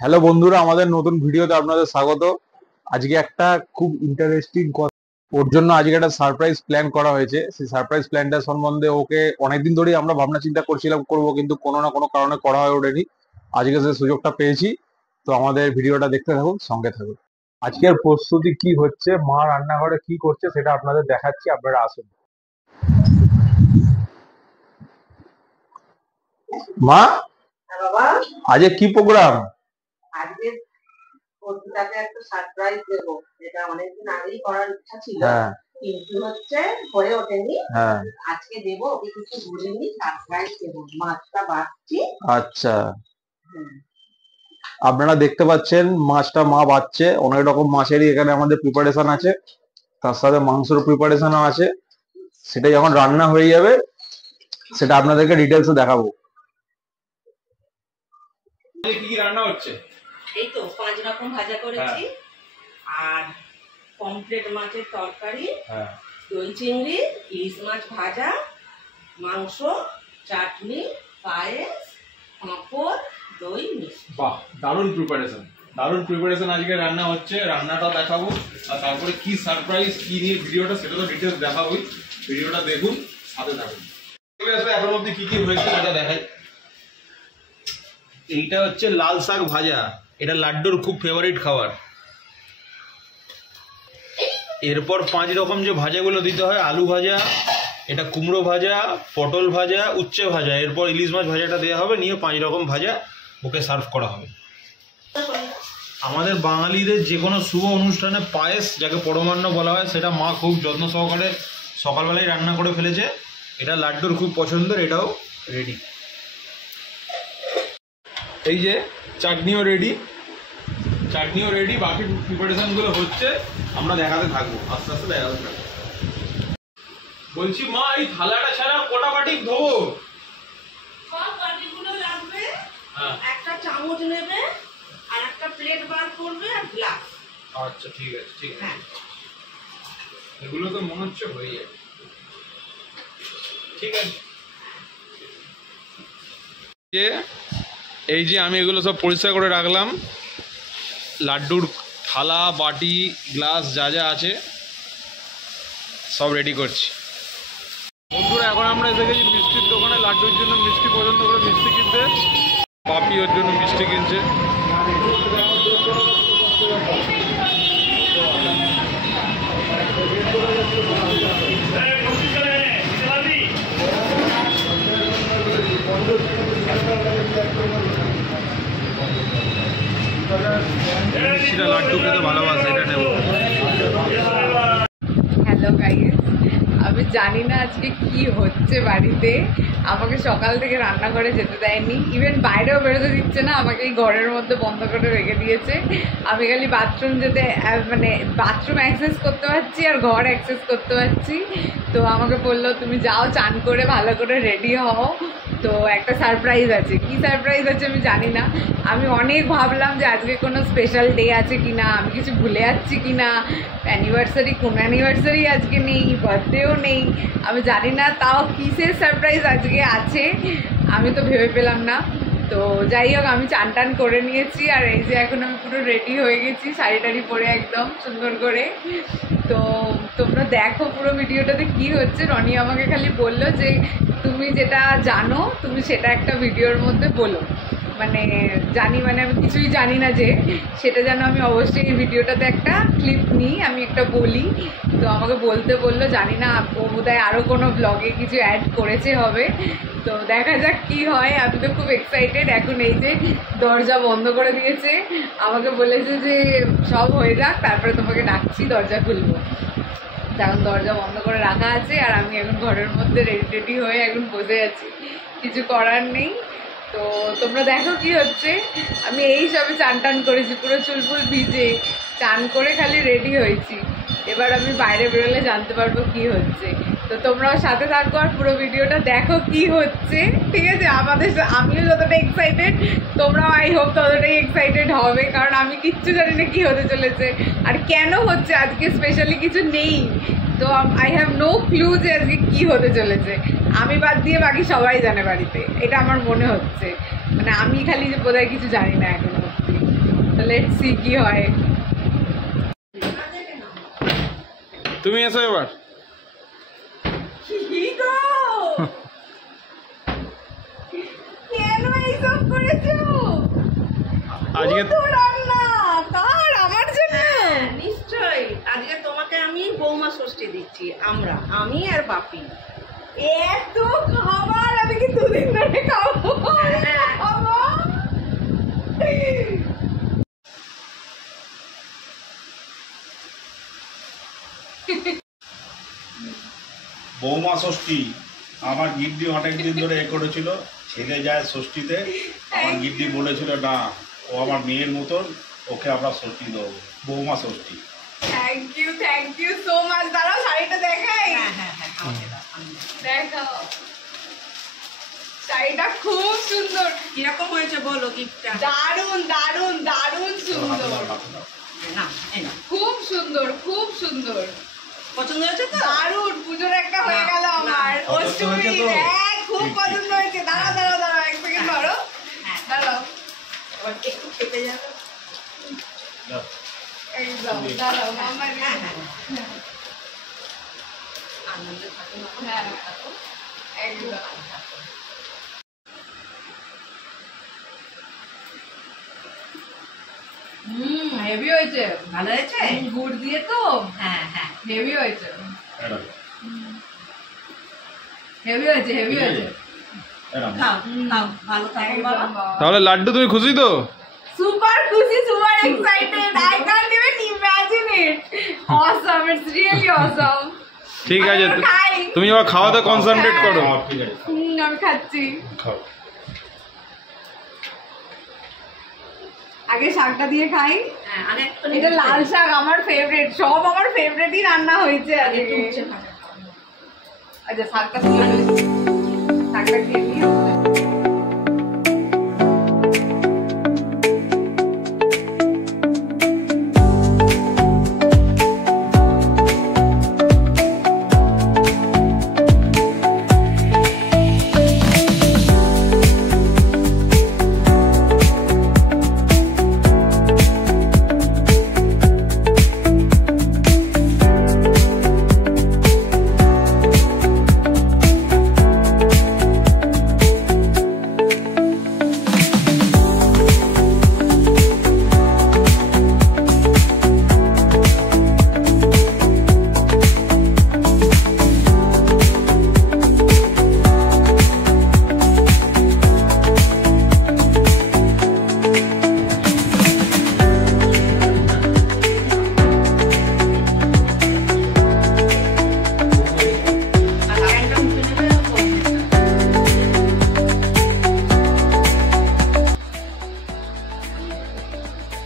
Hello বন্ধুরা, আমাদের নতুন ভিডিওতে আপনাদের স্বাগত। আজকে একটা খুব ইন্টারেস্টিং কথা, ওর জন্য আজকে একটা সারপ্রাইজ প্ল্যান করা হয়েছে। সেই সারপ্রাইজ প্ল্যানটা সম্বন্ধে ওকে অনেকদিন ধরেই আমরা ভাবনা চিন্তা করছিলাম করবো, কিন্তু কোনো না কোনো কারণে করা হয়ে ওঠেনি। আজকে সেই সুযোগটা পেয়েছি। তো আমাদের ভিডিওটা দেখতে থাকুন, সঙ্গে থাকুন। আজকের প্রস্তুতি কি হচ্ছে, মা রান্নাঘরে কি করছে সেটা আপনাদের দেখাচ্ছি, আপনারা আসুন। মা, বাবা, আজকে কি প্রোগ্রাম? আজকে বন্ধুটাকে একটা সারপ্রাইজ দেবো, যেটা অনেকদিন আগেই করার ইচ্ছা ছিল, হ্যাঁ কিন্তু হচ্ছে হয়ে ওঠেনি। হ্যাঁ, আজকে দেবো, ওকে কিছু বলিনি, সারপ্রাইজ দেবো। মাছটা বাড়ছি। আচ্ছা। আপনারা দেখতে পাচ্ছেন মাছটা মা বাচ্ছে। অনেক রকম মাছেরই এখানে আমাদের প্রিপারেশন আছে, তার সাথে মাংসের প্রিপারেশনও আছে। সেটা যখন রান্না হয়ে যাবে সেটা আপনাদেরকে ডিটেলসে দেখাবো। কি কি রান্না হচ্ছে? এই তো 5 রকম ভাজা করেছি, আর পমফ্রেট মাছের তরকারি, দই চিংড়ি, ইলিশ মাছ ভাজা, মাংস, চাটনি, পায়েস, পাঁপড়, দই মিষ্টি। বাহ, দারুণ প্রিপারেশন আজকে রান্না হচ্ছে। রান্নাটা দেখাবো, আর তারপরে কি সারপ্রাইজ, কি নিয়ে ভিডিওটা সেটা তো ডিটেলস দেখাবোই। ভিডিওটা দেখুন, সাথে থাকুন। এখন অব্দি কি কি হয়েছে সেটা দেখাই। এইটা হচ্ছে লাল শাক ভাজা, এটা লাড্ডুর খুব ফেভারিট খাবার। এরপর 5 রকম যে ভাজাগুলো দিতে হয়, আলু ভাজা, এটা কুমড়ো ভাজা, পটল ভাজা, উচ্ছে ভাজা, এরপর ইলিশ মাছ ভাজাটা দেওয়া হবে, নিয়ে 5 রকম ভাজা ওকে সার্ভ করা হবে। আমাদের বাঙালিদের যে কোনো শুভ অনুষ্ঠানে পায়েস, যাকে পরমান্ন বলা হয়, সেটা মা খুব যত্ন সহকারে সকালবেলায় রান্না করে ফেলেছে। এটা লাড্ডুর খুব পছন্দের, এটাও রেডি। এই যে চাটনিও রেডি, বাকি প্রিপারেশনগুলো হচ্ছে, আমরা দেখাতে থাকবো, আস্তে আস্তে দেখাতে থাকবো। বলছি মা, এই থালাটা ছাড়া কটা বাটি ধোবো? সব বাটিগুলো লাগবে, একটা চামচ নেবে, আর একটা প্লেট বার করবে, আর গ্লাস। আচ্ছা, ঠিক আছে। এগুলো তো মনে হচ্ছে হয়ে যাবে। ঠিক আছে। এই যে আমি এগুলো সব পরিষ্কার করে রাখলাম। লাড্ডুর থালা, বাটি, গ্লাস যা যা আছে সব রেডি করছি। বন্ধুরা, এখন আমরা এসে গেছি মিষ্টির দোকানে। লাড্ডুর জন্য মিষ্টি পছন্দ করে মিষ্টি কিনতে, পাপি ওর জন্য মিষ্টি কিনছে। মিষ্টিটা লাড্ডু খেতে ভালোবাসে, এটা নেব। হ্যালো গাইস, আমি জানি না আজকে কি হচ্ছে বাড়িতে। আমাকে সকাল থেকে রান্নাঘরে যেতে দেয়নি, ইভেন বাইরেও বেরোতে দিচ্ছে না, আমাকে এই ঘরের মধ্যে বন্ধ করে রেখে দিয়েছে। আমি খালি বাথরুম যেতে, মানে বাথরুম অ্যাক্সেস করতে পারছি আর ঘর অ্যাক্সেস করতে পারছি। তো আমাকে বললো তুমি যাও, চান করে ভালো করে রেডি হও, তো একটা সারপ্রাইজ আছে। কি সারপ্রাইজ আছে আমি জানি না। আমি অনেক ভাবলাম যে আজকে কোনো স্পেশাল ডে আছে কি না, আমি কিছু ভুলে যাচ্ছি কি না, অ্যানিভার্সারি, কোন অ্যানিভার্সারি আজকে নেই, বার্থডেও নেই, আমি জানি না। তাও কিসের সারপ্রাইজ আজকে আছে আমি তো ভেবে পেলাম না। তো যাই হোক, আমি চান টান করে নিয়েছি, আর এই যে এখন আমি পুরো রেডি হয়ে গেছি, শাড়ি টাড়ি পরে একদম সুন্দর করে। তো তোমরা দেখো পুরো ভিডিওটাতে কি হচ্ছে। রনি আমাকে খালি বললো যে তুমি যেটা জানো তুমি সেটা একটা ভিডিওর মধ্যে বলো, মানে জানি, মানে আমি কিছুই জানি না যে সেটা যেন আমি অবশ্যই এই ভিডিওটাতে একটা ক্লিপ নিই, আমি একটা বলি। তো আমাকে বলতে বললো, জানি না ও বোধহয় আরও কোনো ব্লগে কিছু অ্যাড করেছে হবে। তো দেখা যাক কি হয়, আমি তো খুব এক্সাইটেড। এখন এই যে দরজা বন্ধ করে দিয়েছে, আমাকে বলেছে যে সব হয়ে যাক তারপরে তোমাকে ডাকছি, দরজা খুলবো। এখন দরজা বন্ধ করে রাখা আছে, আর আমি এখন ঘরের মধ্যে রেডি হয়ে এখন বসে আছি, কিছু করার নেই। তো তোমরা দেখো কি হচ্ছে। আমি এই সবে চান টান করেছি, পুরো চুল ফুল ভিজে চান করে খালি রেডি হয়েছি। এবার আমি বাইরে বেরোলে জানতে পারবো কি হচ্ছে। তো তোমরাও সাথে থাকো আর পুরো ভিডিওটা দেখো কি হচ্ছে, ঠিক আছে? আমিও যতটা এক্সাইটেড, তোমরাও আই হোপ ততটাই এক্সাইটেড হবে, কারণ আমি কিচ্ছু জানি না কি হতে চলেছে আর কেন হচ্ছে। আজকে স্পেশালি কিছু নেই, তো আই হ্যাভ নো ক্লু যে আজকে কী হতে চলেছে। আমি বাদ দিয়ে বাকি সবাই জানে বাড়িতে, এটা আমার মনে হচ্ছে। মানে আমি খালি যে বোধহয় কিছু জানি না এখনো অবধি। লেটস সি কি হয়। তুমি এসো এবার। কি গো কেন এইসব করেছো? আজকে তো রান্না কার? আমার জন্য? নিশ্চয়ই আজকে তোমাকে আমি বৌমা ষষ্ঠী দিচ্ছি, আমি আর বাপি। এত খাবার আমি কি দুদিন ধরে খাবো? বাবা বৌমা ষষ্ঠী আমার গিদ্দি অনেকদিন ধরে করেছিল, ছেলে যায় ষষ্ঠীতে, আমার গিদ্দি বলেছিল না ও আমার মেয়ের মতন, ওকে আমরা ষষ্ঠী দেবো, বৌমা ষষ্ঠী। Thank you so much. দাঁড়াও শাড়িটা দেখাই। দেখাও শাড়িটা খুব সুন্দর। কিরকম হয়েছে বলো গিফটটা? দারুন দারুন দারুন সুন্দর, খুব সুন্দর খুব সুন্দর। পছন্দ হয়েছে তো? দারুন, পুজোর একটা হয়ে গেল আমার। অষ্টমী খুব পছন্দ হয়েছে। দাঁড়াও দাঁড়াও দাঁড়াও এক সেকেন্ড ধরো। দাঁড়াও আবার একটু খেতে যাবে। একদম দাঁড়াও মামা। আনন্দে থাকো না। হ্যাঁ একদম। হেভি হয়েছে। ভালো হয়েছে? গুড় দিয়ে তো হ্যাঁ হ্যাঁ হেভি হয়েছে, হেভি হয়েছে, হেভি হয়েছে। খাও খাও, ভালো থাকো বাবা। তাহলে লাড্ডু তুমি খুশি তো? সুপার খুশি, super excited. I can't even imagine it. Awesome, it's really awesome. ঠিক আছে, খাই। তুমি এবার খাওয়াতে কনসেন্ট্রেট করো। ঠিক আছে, আমি খাচ্ছি। খাও। আগে শাকটা দিয়ে খাই। হ্যাঁ আগে একটু এটা লাল শাক আমার ফেভারিট, সব আমার ফেভারিটই রান্না হয়েছে আজকে। একটু উচ্ছে ভাজা। আচ্ছা শাকটা তুলে নিই। শাকটা খেয়ে নিই।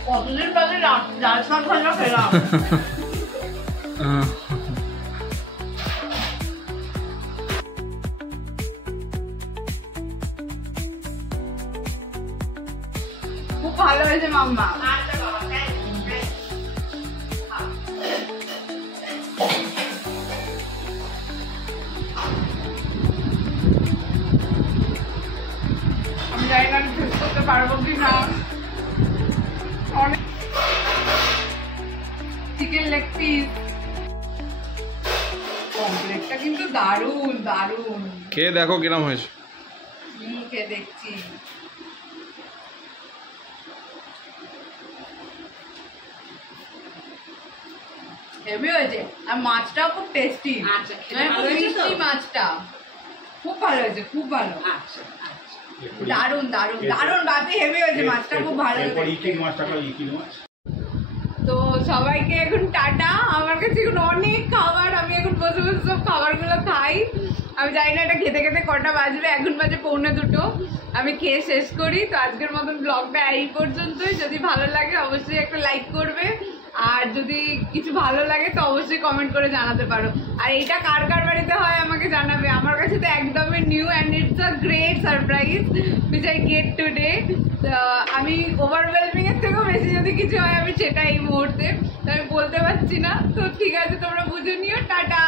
কতদিন বাদে লাল শাক ভাজা খেলাম। খুব ভালো হয়েছে মাম্মা। আচ্ছা বাবা, থ্যাংক ইউ। আমি জানি না আমি শেষ করতে পারবো কি না। অনেক চিকেন লেগ পিস কমপ্লেটটা কিন্তু দারুণ দারুণ। খেয়ে দেখো কিরম হয়েছে। খেয়ে দেখছি। হেভি হয়েছে আর মাছটাও খুব টেস্টি। আচ্ছা, খেতে ভালো হয়েছে তো? মিষ্টি মাছটা খুব ভালো হয়েছে, খুব ভালো। আচ্ছা আচ্ছা। দারুণ দারুণ দারুণ বাপি, হেভি হয়েছে মাছটা, খুব ভালো এরপর হয়েছে। ইকির মাছটা খাও, ইকির মাছ। তো সবাইকে এখন টাটা। আমার কাছে এখন অনেক খাবার, আমি এখন বসে বসে সব খাবারগুলো খাই। আমি জানি না এটা খেতে খেতে কটা বাজবে, এখন বাজে 1:45। আমি খেয়ে শেষ করি। তো আজকের মতন ব্লগটা এই পর্যন্তই। যদি ভালো লাগে অবশ্যই একটা লাইক করবে, আর যদি কিছু ভালো লাগে তো অবশ্যই কমেন্ট করে জানাতে পারো। আর এটা কার কার বাড়িতে হয় আমাকে জানাবে। আমার কাছে তো একদমই new and it's a great surprise which I get today. আমি ওভারওয়েলমিং এর থেকেও বেশি যদি কিছু হয় আমি সেটা এই মুহূর্তে তো আমি বলতে পারছি না। তো ঠিক আছে, তোমরা বুঝে নিও। টাটা।